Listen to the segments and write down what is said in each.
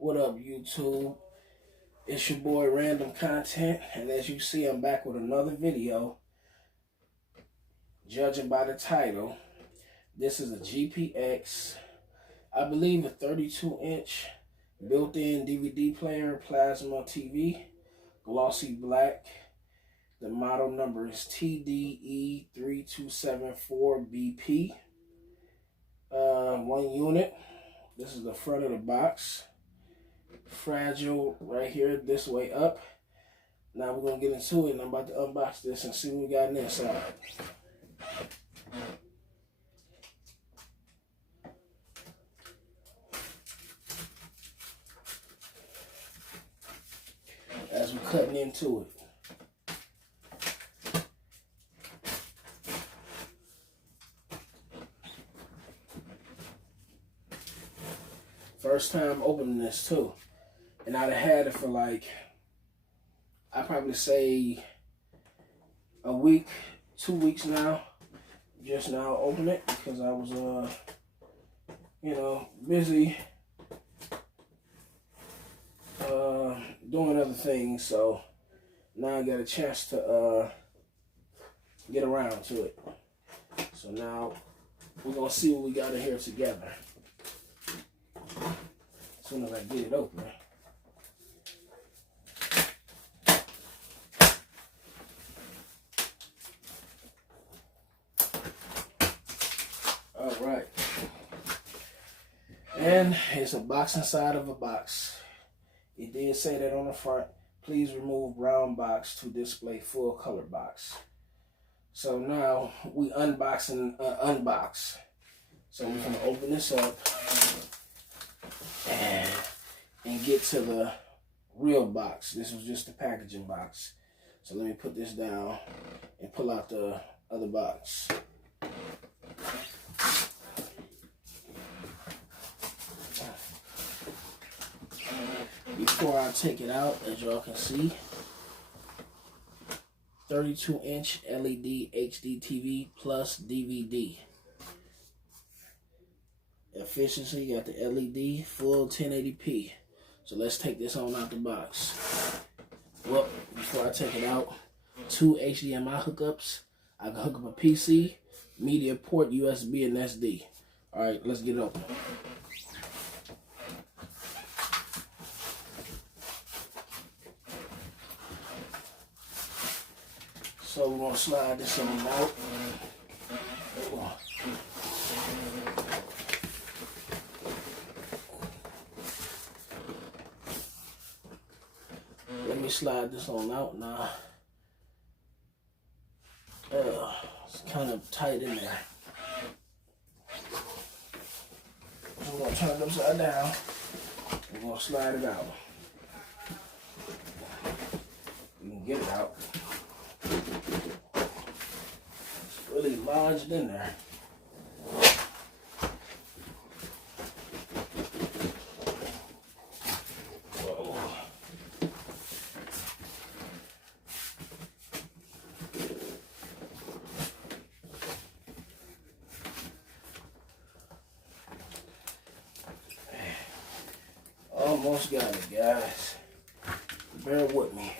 What up, YouTube? It's your boy Random Content, and as you see, I'm back with another video. Judging by the title, this is a GPX, I believe a 32-inch built-in DVD player, plasma TV, glossy black. The model number is TDE3274BP. 1 unit. This is the front of the box. Fragile right here, this way up. Now we're going to get into it, and I'm about to unbox this and see what we got in inside. As we're cutting into it. First time opening this too. And I'd have had it for like, I'd probably say a week, 2 weeks now. Just now open it because I was, busy doing other things. So now I got a chance to get around to it. So now we're going to see what we got in here together. As soon as I get it open. All right. And it's a box inside of a box. It did say that on the front, please remove brown box to display full color box. So now we unbox. So we're gonna open this up and get to the real box. This was just the packaging box. So let me put this down and pull out the other box. Before I take it out, as y'all can see, 32-inch LED HD TV plus DVD. Efficiency, got the LED, full 1080p. So let's take this on out the box. Well, before I take it out, 2 HDMI hookups. I can hook up a PC, media port, USB, and SD. All right, let's get it open. So we're going to slide this on out. Let me slide this on out now. It's kind of tight in there. We're going to turn it upside down. We're going to slide it out. You can get it out. It's really lodged in there. Whoa. Almost got it, guys. Bear with me.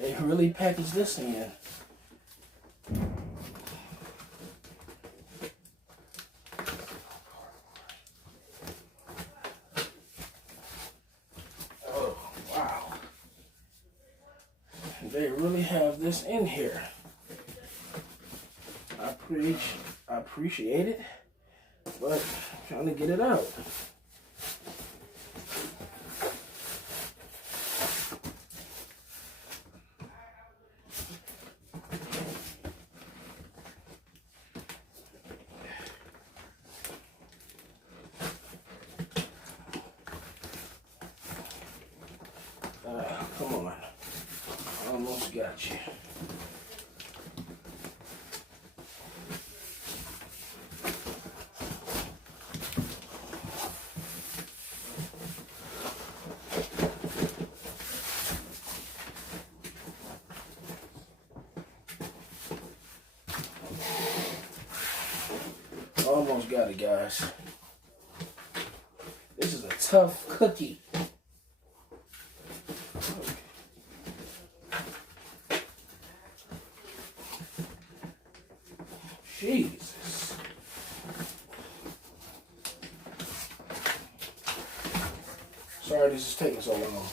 They really packaged this in. Oh, wow. They really have this in here. I appreciate it, but I'm trying to get it out. Come on. Almost got you. got it, guys. This is a tough cookie. Jesus. Sorry this is taking so long.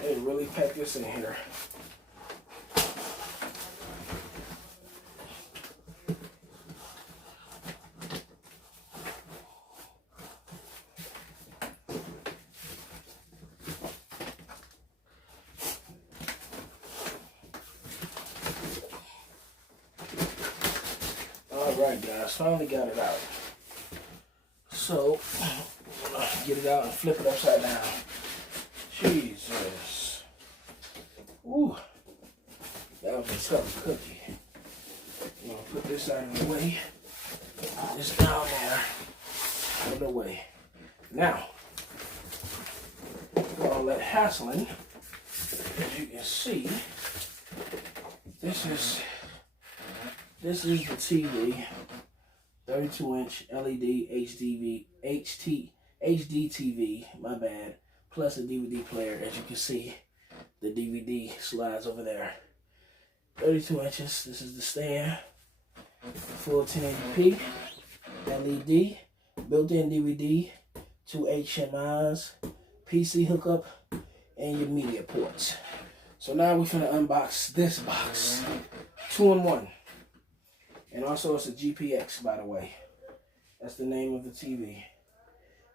They really pack this in here. Alright guys, finally got it out. So, I'm gonna get it out and flip it upside down. Jesus. Ooh. That was a tough cookie. I'm gonna put this out of the way. This down there. Out of the way. Now, for all that hassling, as you can see, this is the TV, 32-inch LED HD TV, my bad, plus a DVD player. As you can see, the DVD slides over there. 32 inches, this is the stand, full 1080p, LED, built-in DVD, 2 HDMIs, PC hookup, and your media ports. So now we're finna unbox this box, 2-in-1. And also it's a GPX, by the way. That's the name of the TV.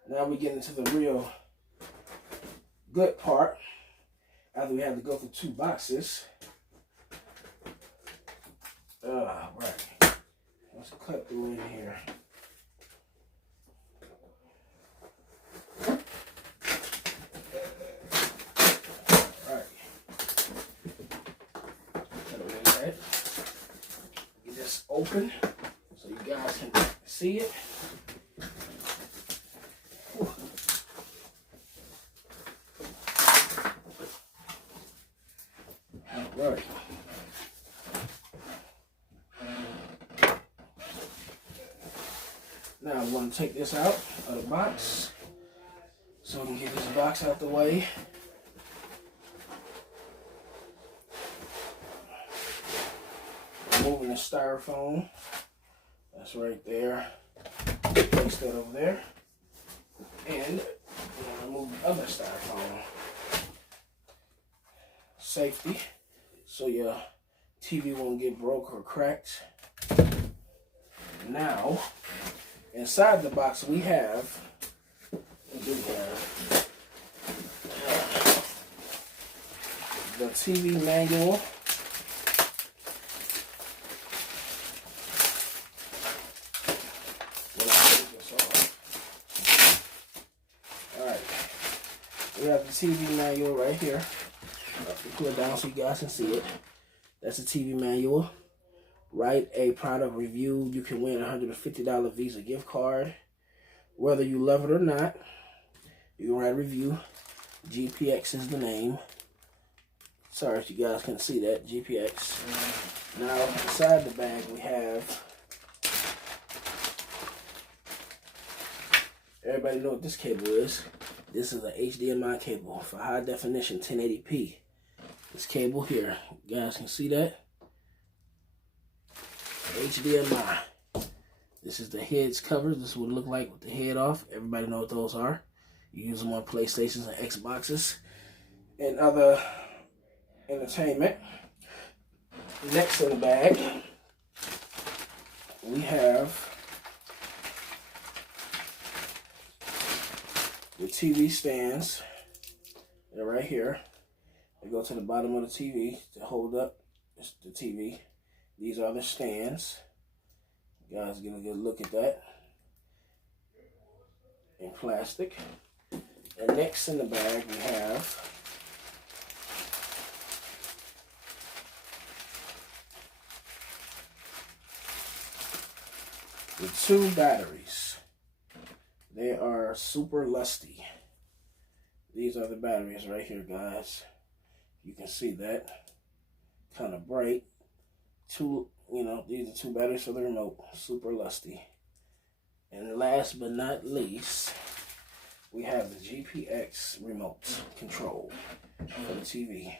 Now we get into the real good part. After we have to go through 2 boxes. Right. Let's cut through in here. Alright. Get this open so you guys can see it. Alright. Now I'm going to take this out of the box so we can get this box out the way. Removing the styrofoam. That's right there. Place that over there. And we're going to remove the other styrofoam. Safety, so your TV won't get broke or cracked. Now, inside the box we have the TV manual. Alright, we have the TV manual right here. Pull it down so you guys can see it. That's the TV manual. Write a product review. You can win a $150 Visa gift card. Whether you love it or not, you can write a review. GPX is the name. Sorry if you guys can't see that. GPX. Now, inside the bag we have... Everybody know what this cable is. This is an HDMI cable for high definition 1080p. This cable here, you guys can see that. HDMI. This is the head's cover. This is what it look like with the head off. Everybody know what those are. You use them on PlayStations and Xboxes and other entertainment. Next in the bag, we have the TV stands. They're right here. They go to the bottom of the TV to hold up the TV. These are the stands. You guys get a good look at that. In plastic. And next in the bag we have the 2 batteries. They are super lusty. These are the batteries right here, guys. You can see that. Kind of bright. These are two batteries for the remote. Super lusty. And last but not least, we have the GPX remote control for the TV.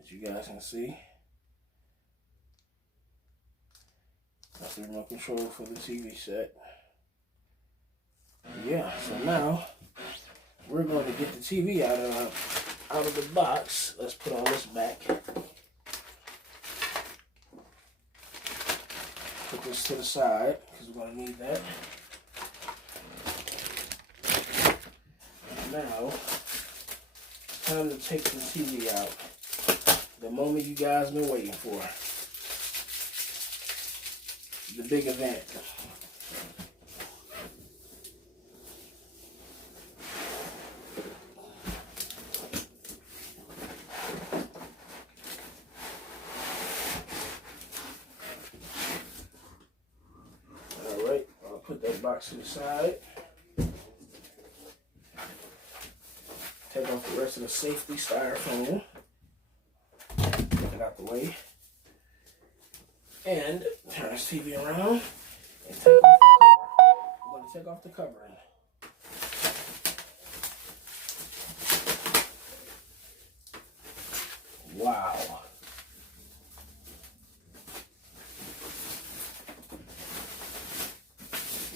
As you guys can see, that's the remote control for the TV set. Yeah, so now we're going to get the TV out of the box. Let's put all this back. Put this to the side because we're going to need that. Now, it's time to take the TV out. The moment you guys been waiting for. The big event. Alright, I'll put that box to the side. Take off the rest of the safety styrofoam. Get it out the way. And turn this TV around and take off the cover. We're going to take off the covering. Wow.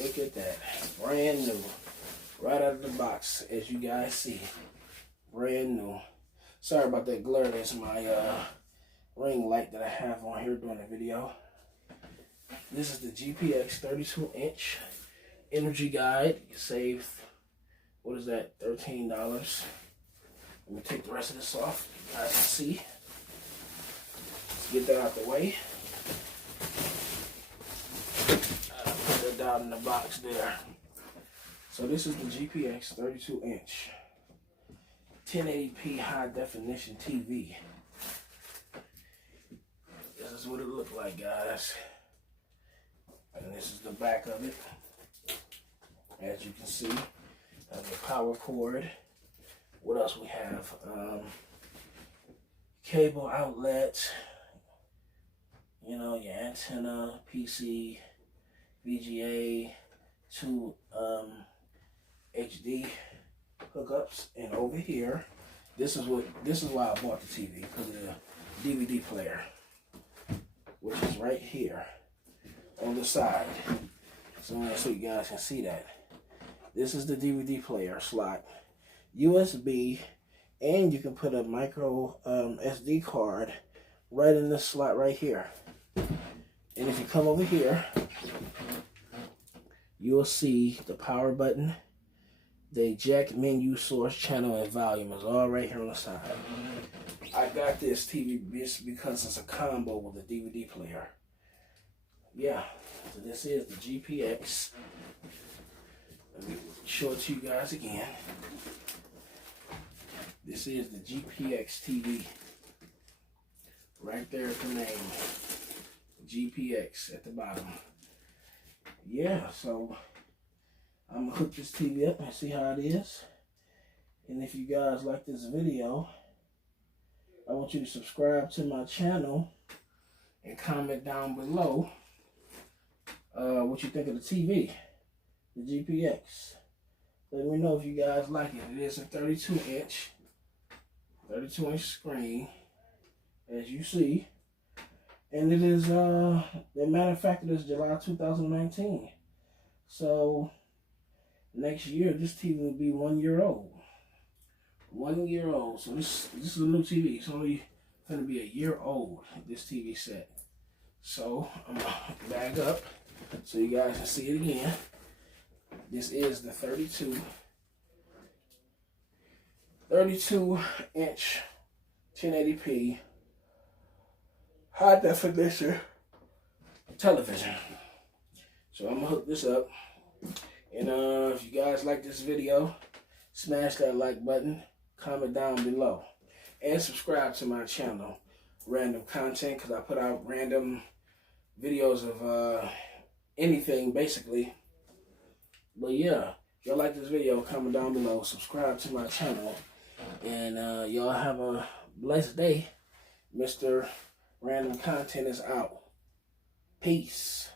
Look at that. Brand new. Right out of the box, as you guys see. Brand new. Sorry about that glare. That's my ring light that I have on here during the video. This is the GPX 32-inch energy guide. You save, what is that, $13. Let me take the rest of this off. You guys can see. Let's get that out the way. Put that down in the box there. So this is the GPX 32-inch 1080p high definition TV. This is what it looked like, guys. And this is the back of it. As you can see, the power cord. What else we have? Cable outlet. You know, your antenna, PC, VGA, two HD hookups, and over here, this is why I bought the TV, because of the DVD player, which is right here on the side. So you guys can see that. This is the DVD player slot, USB, and you can put a micro SD card right in this slot right here. And if you come over here, you'll see the power button, the eject menu, source, channel, and volume is all right here on the side. I got this TV because it's a combo with a DVD player. Yeah, so this is the GPX. Let me show it to you guys again. This is the GPX TV. Right there at the name. GPX at the bottom. Yeah, so I'm gonna hook this TV up and see how it is. And if you guys like this video, I want you to subscribe to my channel and comment down below what you think of the TV, the GPX. Let me know if you guys like it. It is a 32-inch screen, as you see. And it is, they manufactured this July 2019. So, next year, this TV will be 1 year old. 1 year old. So this is a new TV. It's only going to be a year old, this TV set. So, I'm going to bag up so you guys can see it again. This is the 32-inch 1080p high definition television. So I'm gonna hook this up, and if you guys like this video, smash that like button, comment down below, and subscribe to my channel, Random Content, because I put out random videos of anything basically. But yeah, if y'all like this video, comment down below, subscribe to my channel, and y'all have a blessed day. Mr. Random Content is out. Peace.